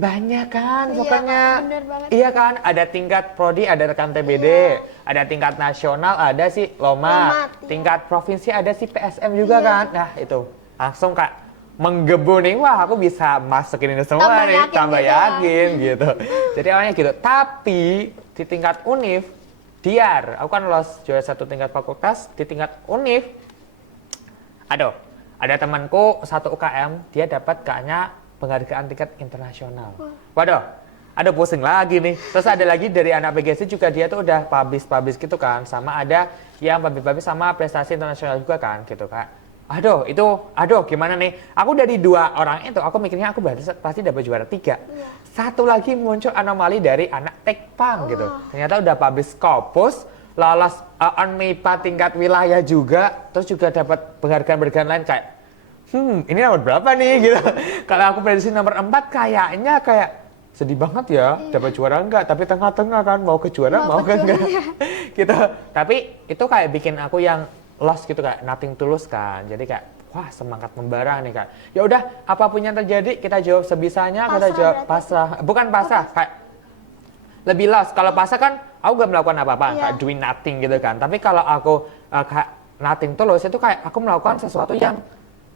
banyak kan Iya, pokoknya. Kak, bener banget. Iya kan, ada tingkat prodi, ada rekan TBD, ada tingkat nasional, ada sih Loma, Lomat, tingkat provinsi ada sih PSM juga kan. Nah itu langsung kayak menggebu nih, wah aku bisa masukin ini semua Tambah nih, yakin tambah gitu yakin gitu. Jadi awalnya gitu, tapi di tingkat univ, aku kan lolos juara 1 tingkat fakultas, di tingkat univ, aduh, ada temanku 1 UKM, dia dapat kayaknya penghargaan tingkat internasional. Waduh, ada pusing lagi nih. Terus ada lagi dari anak PGC juga dia tuh udah publish gitu kan. Sama ada yang publish sama prestasi internasional juga kan gitu kak. Aduh gimana nih? Aku dari 2 orang itu, aku mikirnya aku pasti dapat juara 3. Satu lagi muncul anomali dari anak Tekpang gitu. Ternyata udah publish Scopus, lolos Unmipa tingkat wilayah juga, terus juga dapat penghargaan lain kayak ini nomor berapa nih gitu. Kalau aku prediksi nomor 4 kayaknya kayak sedih banget ya, dapat juara enggak, tapi tengah-tengah kan mau ke juara mau ke enggak. Gitu. Tapi itu kayak bikin aku yang lost gitu kayak nothing tulus kan. Jadi kayak wah semangat membara nih kak. Ya udah apapun yang terjadi kita jawab sebisanya, kita jawab pasrah. Bukan pasrah, kayak lebih lost. Kalau pasrah kan aku gak melakukan apa-apa, kayak doing nothing gitu kan. Tapi kalau aku kayak nothing tulus itu kayak aku melakukan sesuatu yang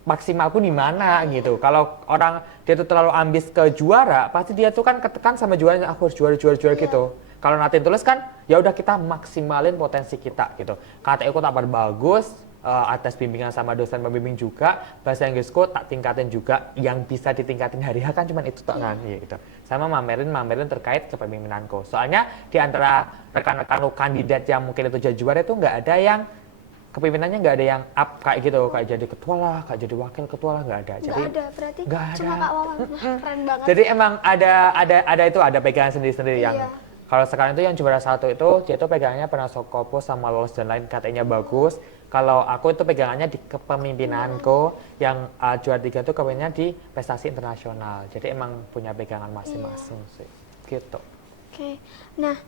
maksimalku di mana gitu. Kalau orang dia tuh terlalu ambis ke juara, pasti dia tuh kan ketekan sama juaranya, aku harus juara gitu. Kalau nanti tulis kan, ya udah kita maksimalin potensi kita gitu. KTI ku tak bagus, atas bimbingan sama dosen pembimbing juga, bahasa Inggrisku tak tingkatin juga, yang bisa ditingkatin hari-hari kan cuma itu tak kan, gitu. Sama mamerin terkait kepemimpinanku. Soalnya di antara rekan-rekan kandidat yang mungkin itu jadi juara itu nggak ada yang kepimpinannya nggak ada yang up kayak gitu, kayak jadi ketua lah, kayak jadi wakil ketua lah, nggak ada. Nggak ada, berarti cuma Kak Wawan. Keren banget. Jadi emang ada pegangan sendiri-sendiri yang kalau sekarang itu yang juara 1 itu dia itu pegangannya pernah Scopus sama lolos dan lain katanya bagus. Kalau aku itu pegangannya di kepemimpinanku, yang juara 3 itu kepemimpinannya di prestasi internasional. Jadi emang punya pegangan masing-masing sih, gitu. Oke, nah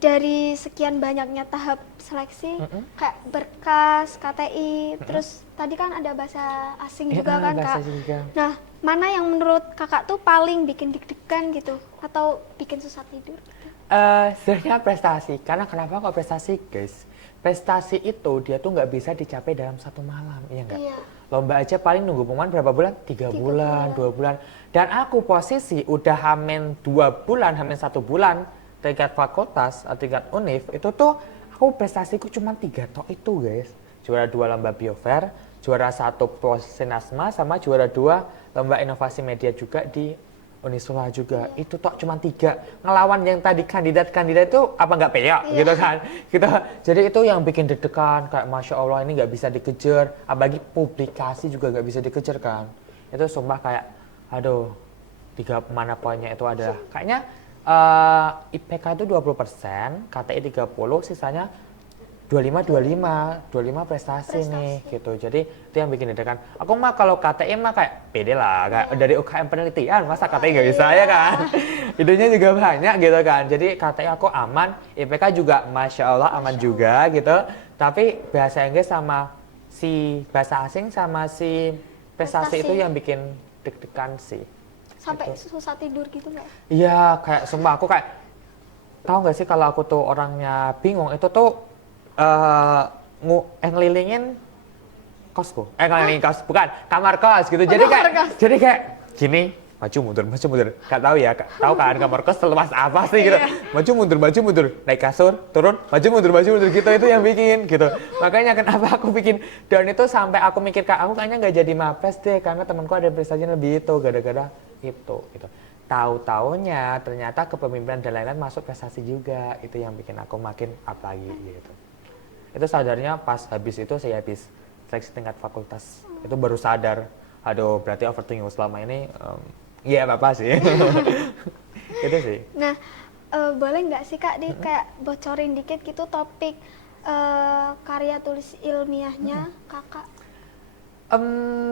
dari sekian banyaknya tahap seleksi kayak berkas, KTI, terus tadi kan ada bahasa asing juga kan Kak. Nah, mana yang menurut Kakak tuh paling bikin deg-degan gitu atau bikin susah tidur? Sebenarnya prestasi, karena kenapa kok prestasi guys? Prestasi itu dia tuh nggak bisa dicapai dalam 1 malam, iya nggak? Iya. Lomba aja paling nunggu pengumuman berapa bulan? 3 bulan, 2 bulan. Dan aku posisi udah hamin 2 bulan, hamin 1 bulan tingkat fakultas, tingkat univ, itu tuh aku prestasiku cuma 3 tok itu guys. Juara 2 lomba biofair, juara 1 Prosinasma, sama juara 2 lomba inovasi media juga di Unisula juga. Itu tok cuma 3. Ngelawan yang tadi kandidat-kandidat itu apa nggak peyok gitu kan. Gitu. Jadi itu yang bikin deg-degan, kayak Masya Allah ini nggak bisa dikejar. Apalagi publikasi juga nggak bisa dikejar kan. Itu sumpah kayak, aduh, 3 mana poinnya itu adalah kayaknya IPK itu 20%, KTI 30, sisanya 25 prestasi nih gitu. Jadi itu yang bikin deg-degan. Aku mah kalau KTI mah kayak pede lah, kayak dari UKM penelitian, masa KTI nggak bisa ya kan? Idenya juga banyak gitu kan. Jadi KTI aku aman, IPK juga Masya Allah aman juga gitu. Tapi bahasa Inggris sama si bahasa asing sama si prestasi itu yang bikin deg-degan sih. Sampai susah tidur gitu nggak? Iya, kayak sumpah aku kayak tahu nggak sih kalau aku tuh orangnya bingung itu tuh ngelilingin kosku, ngelilingin kos, bukan kamar kos gitu. Jadi kayak gini, maju mundur, gak tahu ya, tahu kan kamar kos selepas apa sih gitu, maju mundur, naik kasur, turun, maju mundur gitu, itu yang bikin gitu. Makanya kenapa aku bikin down itu sampai aku mikir kak, aku kayaknya nggak jadi mapres deh, karena temanku ada prestasinya lebih itu, gara-gara itu gitu. Tahu-taunya ternyata kepemimpinan dan lain-lain masuk prestasi juga, itu yang bikin aku makin up lagi gitu. Itu sadarnya pas habis itu saya habis seleksi tingkat fakultas, itu baru sadar, aduh berarti overthinking selama ini iya apa sih. Itu sih. Nah, boleh nggak sih Kak kayak bocorin dikit gitu topik karya tulis ilmiahnya Kakak?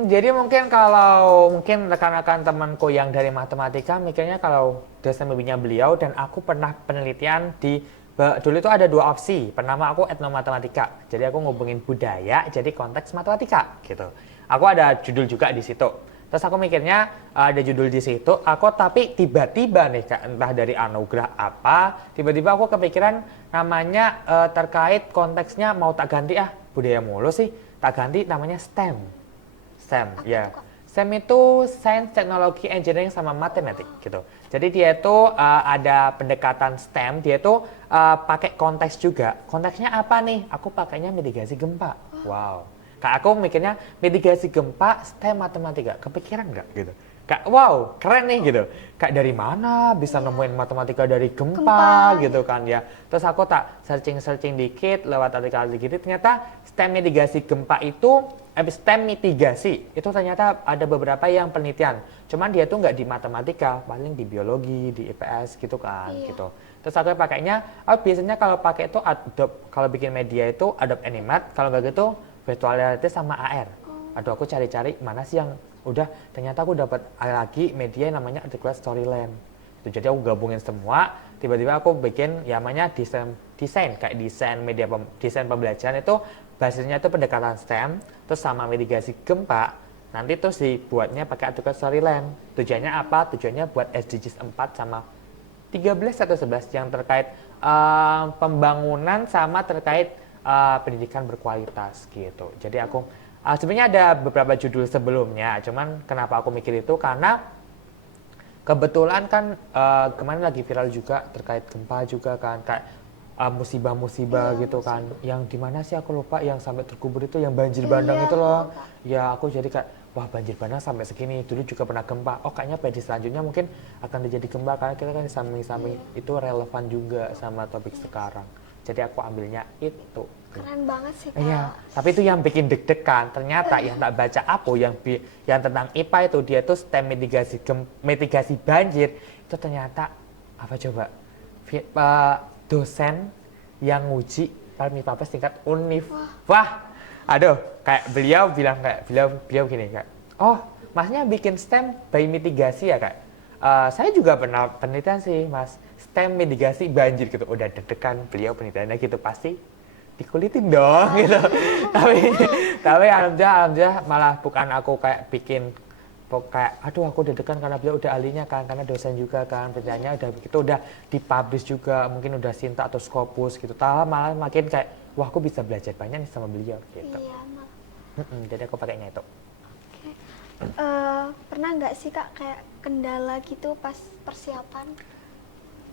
Jadi mungkin kalau mungkin rekan-rekan temanku yang dari matematika mikirnya kalau dosen pembimbingnya beliau dan aku pernah penelitian di dulu itu ada 2 opsi. Pertama aku etnomatematika, jadi aku ngubungin budaya jadi konteks matematika gitu. Aku ada judul juga di situ. Terus aku mikirnya ada judul di situ, aku tapi tiba-tiba nih Kak, entah dari anugerah apa, tiba-tiba aku kepikiran namanya terkait konteksnya mau tak ganti budaya mulu sih, tak ganti namanya STEM. STEM ya. STEM itu Science, Technology, Engineering sama Matematik gitu. Jadi dia itu ada pendekatan STEM, dia itu pakai konteks juga. Konteksnya apa nih? Aku pakainya mitigasi gempa. Wow. Kak aku mikirnya mitigasi gempa STEM matematika, kepikiran nggak gitu? Kak wow keren nih gitu. Kak dari mana bisa nemuin matematika dari gempa gitu kan ya? Terus aku tak searching dikit lewat artikel gitu, ternyata STEM mitigasi gempa itu STEM mitigasi itu ternyata ada beberapa yang penelitian. Cuman dia tuh nggak di matematika, paling di biologi, di IPS gitu kan gitu. Terus aku pakainya, biasanya kalau pakai itu Adobe, kalau bikin media itu Adobe Animate, kalau nggak gitu virtual reality sama AR. Aduh aku cari-cari mana sih yang udah, ternyata aku dapat lagi media yang namanya Articulate Storyland. Itu jadi aku gabungin semua, tiba-tiba aku bikin yang namanya desain kayak desain media desain pembelajaran itu basisnya itu pendekatan STEM, terus sama mitigasi gempa. Nanti terus dibuatnya pakai Articulate Storyland. Tujuannya apa? Tujuannya buat SDGs 4 sama 13 atau 11 yang terkait pembangunan sama terkait pendidikan berkualitas gitu. Jadi aku sebenarnya ada beberapa judul sebelumnya, cuman kenapa aku mikir itu karena kebetulan kan kemarin lagi viral juga terkait gempa juga kan, kayak musibah-musibah gitu kan, yang dimana sih aku lupa, yang sampai terkubur itu yang banjir bandang itu loh. Ya aku jadi kayak wah banjir bandang sampai segini, dulu juga pernah gempa, oh kayaknya PD selanjutnya mungkin akan terjadi gempa karena kita kan di samping-samping itu relevan juga sama topik sekarang. Jadi aku ambilnya itu. Keren banget sih Kak. Iya, tapi itu yang bikin deg-degan. Ternyata yang tak baca apa yang tentang IPA itu dia tuh STEM mitigasi banjir itu ternyata apa coba? Dosen yang nguji Parmipapes tingkat univ. Wah, aduh, kayak beliau bilang kayak beliau gini Kak. Oh, masnya bikin STEM by mitigasi ya Kak? Saya juga pernah penelitian sih Mas, STEM mitigasi banjir gitu. Udah deg-degan beliau penelitiannya gitu, pasti dikulitin dong gitu. tapi alhamdulillah malah bukan aku kayak bikin kayak aduh aku deg-degan karena beliau udah ahlinya kan, karena dosen juga kan, penelitiannya udah begitu, udah dipublish juga, mungkin udah Sinta atau Scopus gitu. Malah makin kayak wah aku bisa belajar banyak nih sama beliau gitu. Iya, jadi aku pakainya itu. Pernah nggak sih Kak kayak kendala gitu pas persiapan?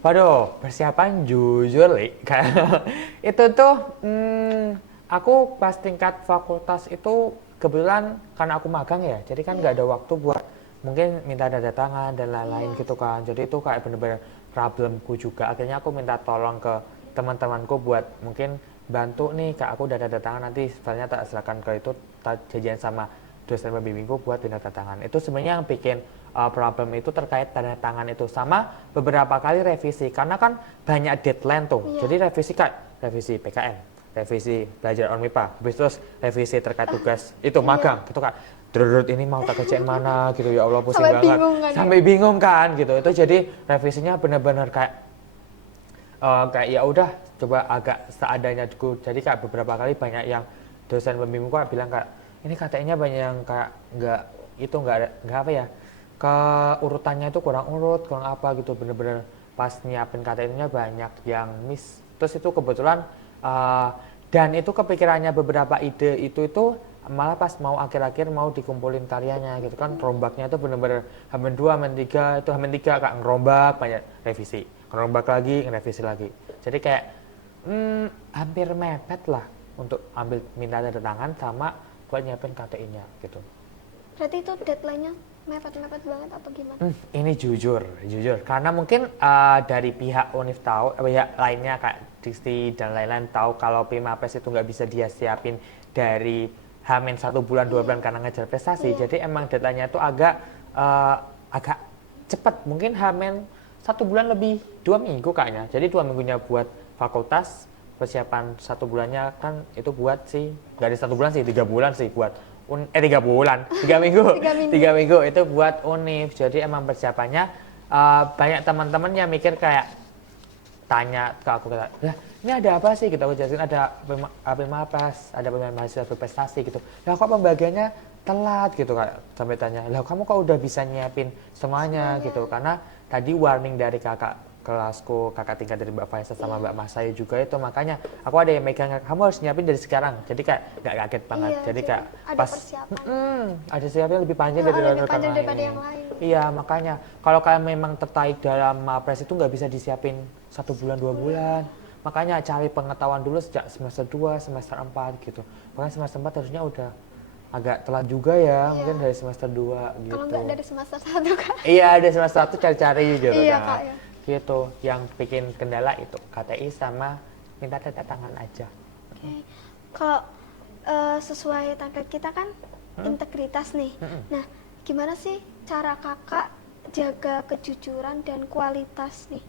Waduh, persiapan jujur, Li. Itu tuh, aku pas tingkat fakultas itu kebetulan karena aku magang ya, jadi kan nggak ada waktu buat mungkin minta tanda tangan dan lain-lain gitu kan. Jadi itu kayak bener-bener problemku juga. Akhirnya aku minta tolong ke teman-temanku buat mungkin bantu nih, Kak aku udah tanda tangan, nanti sebenarnya tak serahkan ke itu, janjian sama dosen pembimbingku buat tanda tangan. Itu sebenarnya yang bikin problem itu terkait tanda tangan itu, sama beberapa kali revisi karena kan banyak deadline tuh. Jadi revisi revisi PKN, revisi belajar on MIPA, terus revisi terkait tugas itu magang gitu kan. Drut ini mau tak kerjain mana gitu, ya Allah pusing banget. Sampai bingung kan gitu. Itu jadi revisinya benar-benar kayak ya udah coba agak seadanya dulu. Jadi kayak beberapa kali banyak yang dosen pembimbingku bilang kayak ini katanya banyak yang kayak nggak apa ya, ke urutannya itu kurang apa gitu, bener-bener pas nyiapin KTN-nya banyak yang miss. Terus itu kebetulan dan itu kepikirannya beberapa ide itu malah pas mau akhir-akhir mau dikumpulin karyanya gitu kan, rombaknya itu bener-bener Hamin 2, Hamin 3, itu Hamin 3 kak ngerombak banyak revisi, ngerombak lagi, ngerevisi lagi. Jadi kayak hampir mepet lah untuk ambil minta tanda tangan sama buat nyiapin KTI-nya gitu. Berarti itu deadline-nya mepet-mepet banget apa gimana? Ini jujur, karena mungkin dari pihak Univ tahu, pihak lainnya kayak Dikti dan lain-lain tahu kalau PIMAPres itu nggak bisa dia siapin dari Hamin 1 bulan 2 bulan karena ngejar prestasi. Jadi emang deadline-nya itu agak cepat, mungkin Hamin 1 bulan lebih 2 minggu kayaknya. Jadi 2 minggunya buat fakultas, persiapan 1 bulannya kan itu buat sih, nggak ada 1 bulan sih, 3 bulan sih buat 3 bulan, 3 minggu, 3 minggu itu buat Univ. Jadi emang persiapannya banyak teman-teman yang mikir kayak tanya ke aku kayak, lah ini ada apa sih? Gitu aku jelasin ada PIMAPres, ada pemilihan mahasiswa berprestasi gitu. Lah kok pembagiannya telat gitu kayak sampai tanya, lah kamu kok udah bisa nyiapin semuanya gitu? Karena tadi warning dari kakak kelasku, kakak tingkat dari Mbak Faisal sama Mbak Masaya juga itu, makanya aku ada yang megang, kamu harus nyiapin dari sekarang. Jadi kayak nggak kaget banget. Jadi kayak ada pas ada siapnya lebih panjang daripada yang lain. Iya, makanya kalau kalian memang tertarik dalam Mapres itu nggak bisa disiapin 1 bulan 2 bulan. Makanya cari pengetahuan dulu sejak semester 2, semester 4 gitu. Makanya semester 4 harusnya udah agak telat juga ya, mungkin dari semester 2 gitu. Kalau nggak dari semester 1 Kak. Iya, dari semester 1 cari-cari gitu Iya, kan. Kak, ya. Gitu, yang bikin kendala itu KTI sama minta tanda tangan aja. Oke. Kalau sesuai target kita kan integritas nih. Nah, gimana sih cara kakak jaga kejujuran dan kualitas nih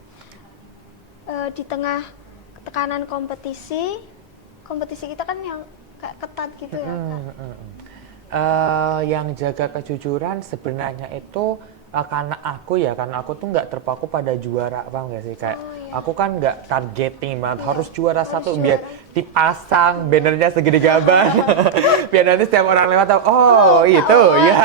di tengah tekanan kompetisi kita kan yang kayak ketat gitu ya Kak? Yang jaga kejujuran sebenarnya itu karena aku tuh nggak terpaku pada juara, paham nggak sih, kayak aku kan nggak targeting banget harus juara satu biar dipasang bannernya segede gaban biar nanti setiap orang lewat tahu itu ya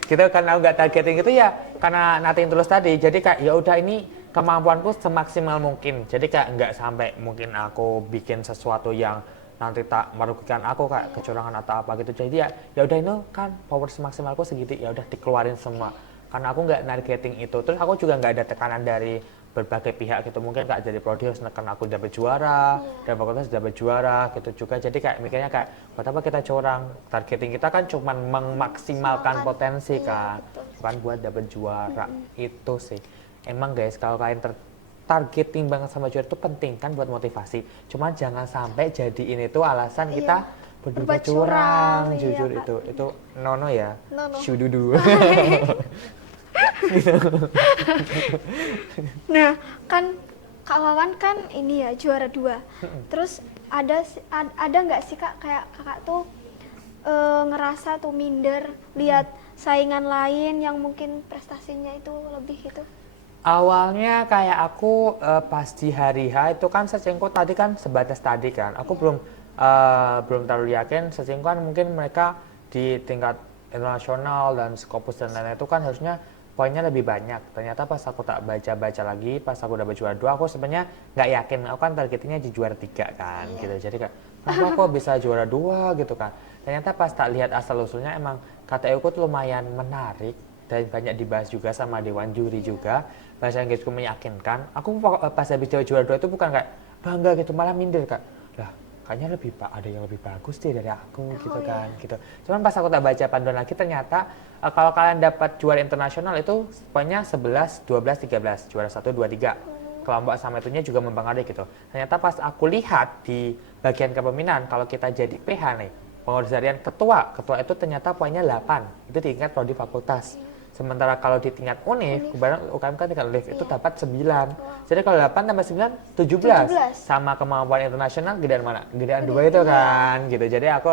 gitu. Karena aku nggak targeting itu ya karena nating terus tadi, jadi kayak ya udah ini kemampuanku semaksimal mungkin, jadi kayak nggak sampai mungkin aku bikin sesuatu yang nanti tak merugikan aku kayak kecurangan atau apa gitu. Jadi ya udah ini kan power semaksimalku segitu, ya udah dikeluarin semua karena aku nggak targeting itu. Terus aku juga nggak ada tekanan dari berbagai pihak gitu, mungkin kayak jadi prodi harus neken aku dapat juara dan fakultas dapat juara gitu juga. Jadi kayak mikirnya kayak buat apa kita curang, targeting kita kan cuma memaksimalkan potensi kan, bukan buat dapat juara. Itu sih emang guys, kalau kalian targeting banget sama juara itu penting kan buat motivasi, cuman jangan sampai jadi ini tuh alasan kita berbuat curang. Jujur itu nono ya, syududu. Nah, kan Kak Wawan kan ini ya juara 2. Terus ada nggak sih Kak kayak kakak tuh ngerasa tuh minder lihat saingan lain yang mungkin prestasinya itu lebih gitu? Awalnya kayak aku pas di hari H itu kan searchingku tadi kan sebatas tadi kan, aku belum terlalu yakin searchingku kan mungkin mereka di tingkat internasional dan Scopus dan lain-lain itu kan harusnya poinnya lebih banyak. Ternyata pas aku tak baca-baca lagi, pas aku dapat juara 2, aku sebenarnya nggak yakin, aku kan targetnya di juara 3 kan gitu. Jadi kayak kenapa kok bisa juara 2 gitu kan. Ternyata pas tak lihat asal usulnya emang KTU ku tuh lumayan menarik dan banyak dibahas juga sama dewan juri juga. Bahasa Inggrisku meyakinkan. Aku pas habis juara 2 itu bukan kayak bangga gitu, malah minder Kak. Lah, kayaknya ada yang lebih bagus deh dari aku gitu kan gitu. Cuman pas aku tak baca panduan lagi ternyata kalau kalian dapat juara internasional itu poinnya 11, 12, 13, juara 1, 2, 3. Kelompok sama itunya juga mempengaruhi gitu. Ternyata pas aku lihat di bagian kepemimpinan kalau kita jadi PH nih, pengurus harian ketua itu ternyata poinnya 8. Itu di tingkat prodi fakultas. Sementara kalau di tingkat UNIF, kebetulan UKM kan tingkat UNIF itu dapat 9. Jadi kalau 8 tambah 9, 17. Sama kemampuan internasional gedean mana? Gedean 2 itu kan gitu. Jadi aku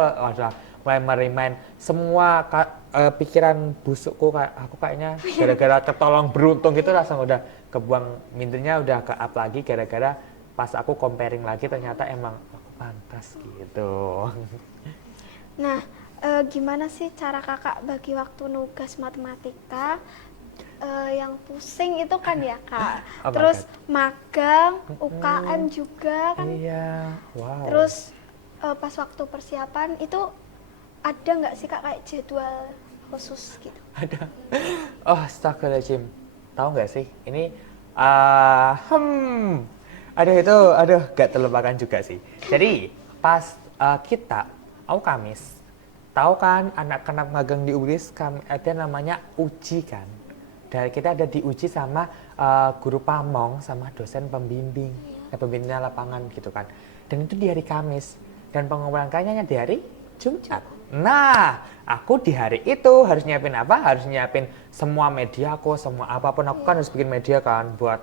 mulai merimain semua pikiran busukku, kayak aku kayaknya gara-gara ketolong beruntung gitu langsung udah kebuang, mindernya udah ke up lagi gara-gara pas aku comparing lagi ternyata emang aku pantas gitu. Nah, gimana sih cara kakak bagi waktu nugas matematika yang pusing itu kan ya Kak? Terus magang, UKM juga kan? Iya, wow. Terus pas waktu persiapan itu ada nggak sih Kak kayak jadwal khusus gitu? Ada. Oh, astagfirullahaladzim. Tahu nggak sih? Ini, aduh, gak terlupakan juga sih. Jadi, pas aku Kamis, tahu kan anak-anak magang di UGRIS ada namanya uji kan. Dan kita ada diuji sama guru pamong sama dosen pembimbing, pembimbingnya lapangan gitu kan. Dan itu di hari Kamis. Dan pengumpulan karyanya di hari Jumat. Nah, aku di hari itu harus nyiapin apa? Harus nyiapin semua media aku, semua apapun aku kan harus bikin media kan buat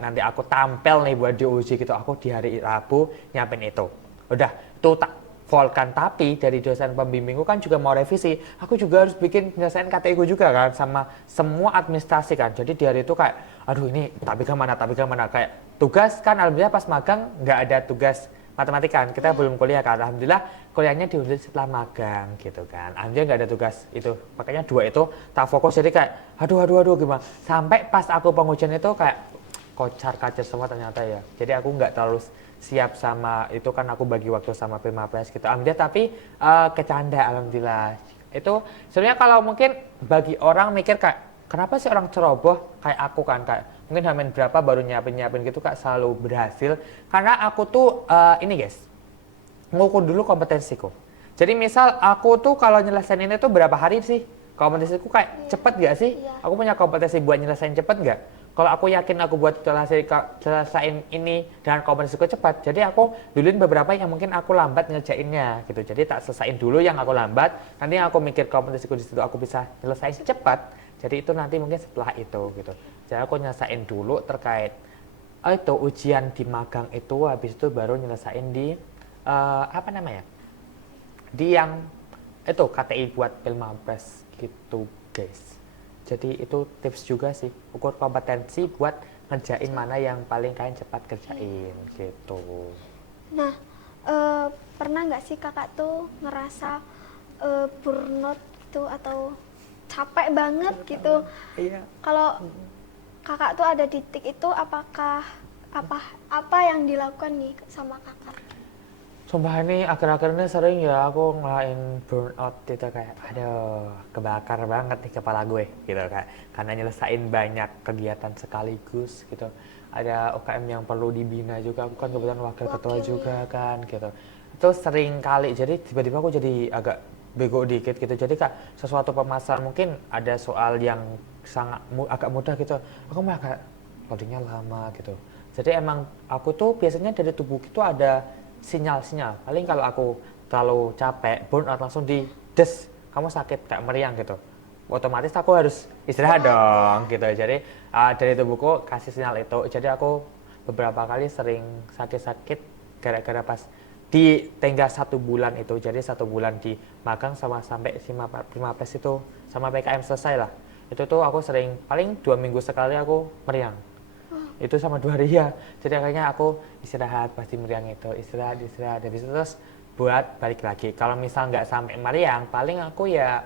nanti aku tampil nih buat diuji gitu. Aku di hari Rabu nyiapin itu. Udah, itu tak volkan, tapi dari dosen pembimbingku kan juga mau revisi. Aku juga harus bikin nyelesain KTI ku juga kan sama semua administrasi kan. Jadi di hari itu kayak aduh ini tapi kemana kayak tugas kan alhamdulillah pas magang nggak ada tugas matematika kan, kita belum kuliah kan, alhamdulillah kuliahnya diundur setelah magang gitu kan, alhamdulillah nggak ada tugas itu, makanya 2 itu tak fokus, jadi kayak aduh gimana, sampai pas aku pengujian itu kayak kocar kacir semua ternyata ya, jadi aku nggak terlalu siap sama itu kan, aku bagi waktu sama Pilmapres gitu, alhamdulillah, tapi kecanda alhamdulillah. Itu sebenarnya kalau mungkin bagi orang mikir kayak kenapa sih orang ceroboh kayak aku kan, kayak mungkin hamin berapa baru nyiapin gitu kak, selalu berhasil karena aku tuh ini guys, ngukur dulu kompetensiku. Jadi misal aku tuh kalau nyelesain ini tuh berapa hari sih kompetensiku, kayak cepet gak sih, aku punya kompetensi buat nyelesain cepet gak. Kalau aku yakin aku buat nyelesain ini dengan kompetensiku cepat, jadi aku duluin beberapa yang mungkin aku lambat ngerjainnya gitu. Jadi tak selesain dulu yang aku lambat, nanti aku mikir kompetensiku di situ aku bisa nyelesain cepat. Jadi itu nanti mungkin setelah itu gitu. Jadi aku nyelesain dulu terkait itu ujian di magang itu, habis itu baru nyelesain di apa namanya? Di yang itu KTI buat Pilmapres gitu, guys. Jadi itu tips juga sih, ukur kompetensi buat ngerjain mana yang paling kalian cepat kerjain gitu. Nah, pernah nggak sih kakak tuh ngerasa burnout gitu atau capek banget gitu? Iya. Kalau kakak tuh ada di titik itu, apakah apa yang dilakukan nih sama kakak? Sumpah ini akhir-akhir ini sering ya aku ngelain burnout itu, kayak aduh kebakar banget nih kepala gue gitu kayak, karena nyelesain banyak kegiatan sekaligus gitu. Ada UKM yang perlu dibina juga, aku kan kebetulan wakil ketua juga kan gitu. Itu sering kali, jadi tiba-tiba aku jadi agak bego dikit gitu, jadi kak sesuatu pemasaran mungkin ada soal yang sangat agak mudah gitu, aku malah kayak loadingnya lama gitu. Jadi emang aku tuh biasanya dari tubuh itu ada sinyal-sinyal, paling kalau aku terlalu capek burnout langsung di des, kamu sakit kayak meriang gitu, otomatis aku harus istirahat dong gitu. Jadi dari tubuhku kasih sinyal itu, jadi aku beberapa kali sering sakit-sakit gara-gara pas di tengah 1 bulan itu. Jadi 1 bulan di magang sama sampai Pilmapres itu sama PKM selesai lah, itu tuh aku sering paling 2 minggu sekali aku meriang. Itu sama 2 hari ya, jadi akhirnya aku istirahat pasti meriang itu, istirahat habis itu terus buat balik lagi. Kalau misal nggak sampai meriang, paling aku ya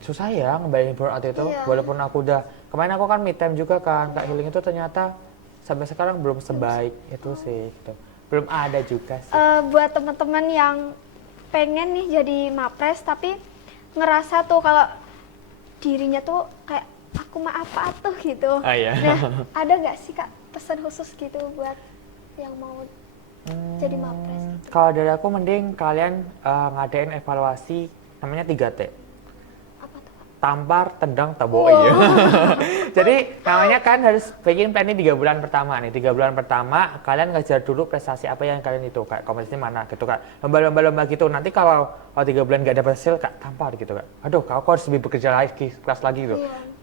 susah ya ngebayangin burnout itu. Walaupun aku udah kemarin aku kan me time juga kan, kak healing itu ternyata sampai sekarang belum sebaik itu sih gitu. Belum ada juga sih. Buat teman-teman yang pengen nih jadi Mapres tapi ngerasa tuh kalau dirinya tuh kayak aku mah apa tuh gitu. Iya. Nah, ada nggak sih kak pesan khusus gitu buat yang mau jadi Mapres? Kalau dari aku mending kalian ngadain evaluasi namanya 3T. Apa tuh kak? Tampar, tendang, taboi. Jadi namanya kan harus bikin plan ini 3 bulan pertama nih. 3 bulan pertama kalian ngejar dulu prestasi apa yang kalian itu, kayak kompetisi mana gitu kak. Lomba-lomba gitu. Nanti kalau 3 bulan nggak dapat hasil kak, tampar gitu kak. Aduh, aku harus lebih bekerja lagi, keras lagi gitu.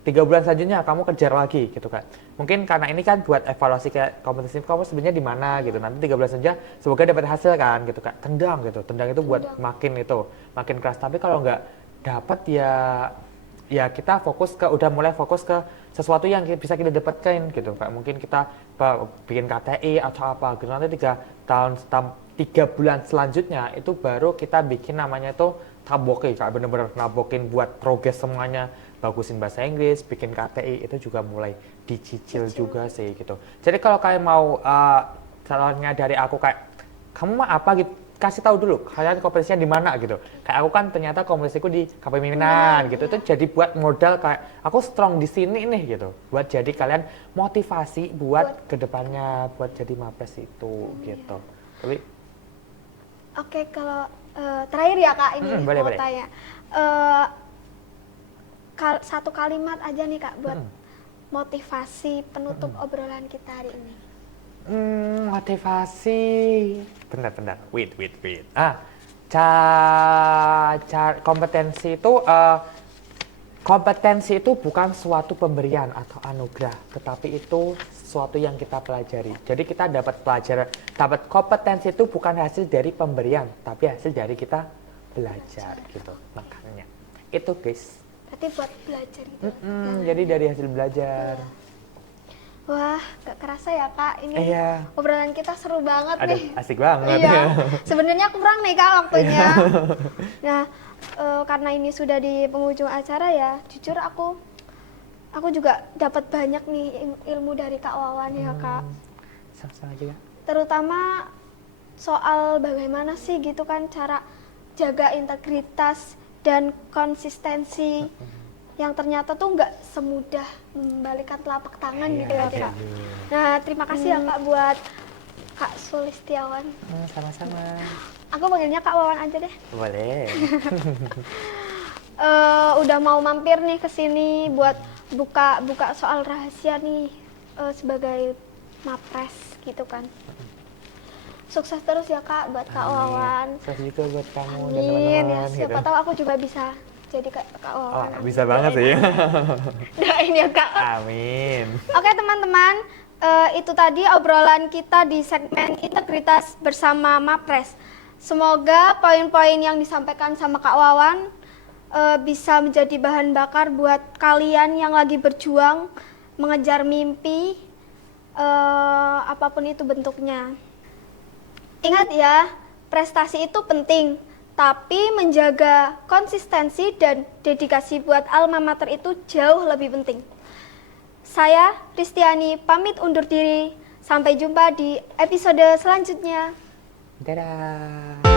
3 bulan selanjutnya kamu kejar lagi gitu kak. Mungkin karena ini kan buat evaluasi kayak kompetisi kamu sebenarnya di mana gitu. Nanti 3 bulan saja semoga dapat hasil kan gitu kak. Tendang gitu. Tendang itu buat makin keras. Tapi kalau nggak dapat ya kita udah mulai fokus ke sesuatu yang bisa kita dapatkan gitu kak. Mungkin kita bikin KTI atau apa gitu. Nanti 3 bulan selanjutnya itu baru kita bikin namanya itu taboki kak, bener-bener nabokin buat progres semuanya, bagusin bahasa Inggris, bikin KTI itu juga mulai dicicil juga sih gitu. Jadi kalau kalian mau calonnya dari aku kayak kamu mah apa gitu, kasih tahu dulu kalian kompetisinya di mana gitu. Kayak aku kan ternyata kompetisiku di kepemimpinan gitu. Itu jadi buat modal kayak aku strong di sini nih gitu. Buat jadi kalian motivasi buat kedepannya buat jadi mapres itu gitu. Tapi Oke, kalau terakhir ya Kak ini boleh, mau boleh. tanya. Satu kalimat aja nih Kak buat motivasi penutup obrolan kita hari ini. Motivasi. Bentar. Wait. Kompetensi itu bukan suatu pemberian atau anugerah, tetapi itu sesuatu yang kita pelajari. Jadi kita dapat kompetensi itu bukan hasil dari pemberian, tapi hasil dari kita belajar gitu. Makanya itu guys. Berarti buat belajar gitu. Jadi dari hasil belajar. Wah, gak kerasa ya Kak, ini Iya. obrolan kita seru banget Aduh, nih. asik banget. Iya, sebenarnya kurang nih Kak waktunya. Nah, karena ini sudah di penghujung acara ya, jujur aku juga dapat banyak nih ilmu dari Kak Wawan ya Kak. Sama-sama juga. Terutama soal bagaimana sih gitu kan cara jaga integritas dan konsistensi yang ternyata tuh nggak semudah membalikkan telapak tangan gitu ya Kak. Nah, terima kasih ya Kak buat Kak Sulistiawan. Sama-sama. Aku panggilnya Kak Wawan aja deh. Boleh. Udah mau mampir nih ke sini buat buka soal rahasia nih sebagai mapres gitu kan. Sukses terus ya Kak buat Kak Wawan. Sukses juga buat kamu dan Amin teman-teman. ya, siapa tahu aku juga bisa jadi Kak Wawan. Oh, bisa banget sih. Doain ya Kak. Amin. Oke teman-teman, itu tadi obrolan kita di segmen integritas bersama Mapres. Semoga poin-poin yang disampaikan sama Kak Wawan bisa menjadi bahan bakar buat kalian yang lagi berjuang mengejar mimpi, apapun itu bentuknya. Ingat ya, prestasi itu penting, tapi menjaga konsistensi dan dedikasi buat alma mater itu jauh lebih penting. Saya, Ristiani, pamit undur diri. Sampai jumpa di episode selanjutnya. Dadah.